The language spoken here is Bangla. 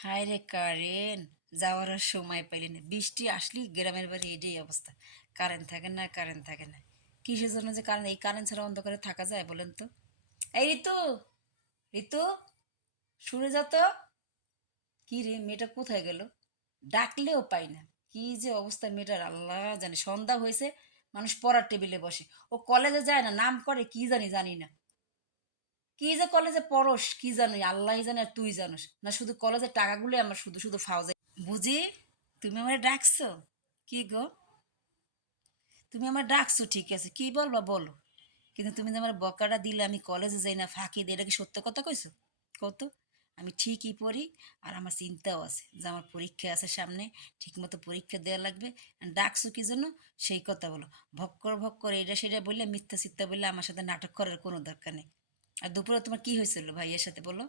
হায় রে কারেন্ট যাওয়ার আর সময় পাইলি না, বৃষ্টি আসলি গ্রামের বাড়ি এটাই অবস্থা। কারেন্ট থাকে না, কারেন্ট থাকে না। কিসের জন্য যে কারেন্ট, এই কারেন্ট ছাড়া অন্ধকারে থাকা যায় বলেন তো? এই ঋতু, ঋতু, শুনে যা তো। কি রে, মেয়েটা কোথায় গেল? ডাকলেও পাই না। কি যে অবস্থা মেয়েটার, আল্লাহ জানে। সন্ধ্যা হয়েছে, মানুষ পড়ার টেবিলে বসে, ও কলেজে যায় না, নাম করে কি জানি, জানি না। কি যে কলেজে পড়স কি জানি, আল্লাহ জানে আর তুই জানিস না। শুধু কলেজের টাকাগুলো আমার শুধু শুধু ফাও যায়। বুঝি, তুমি আমার ডাকছো? কি গো, তুমি আমার ডাকছো ঠিক আছে, কি বলবা বলো। কিন্তু তুমি যে আমার বকাটা দিলে আমি কলেজে যাই না, ফাঁকি দিয়ে, এটা কি সত্য কথা কইছো? কত, আমি ঠিকই পড়ি। আর আমার চিন্তাও আছে যে আমার পরীক্ষা আছে সামনে, ঠিকমতো পরীক্ষা দেওয়া লাগবে। আর ডাকছো কি জন্য, সেই কথা বলো। ভক্কর এটা সেটা বললে, মিথ্যা চিত্তা বললে আমার সাথে নাটক করার কোনো দরকার নেই। আর দুপুরে তোমার কি হয়েছিল ভাইয়ের সাথে বলো।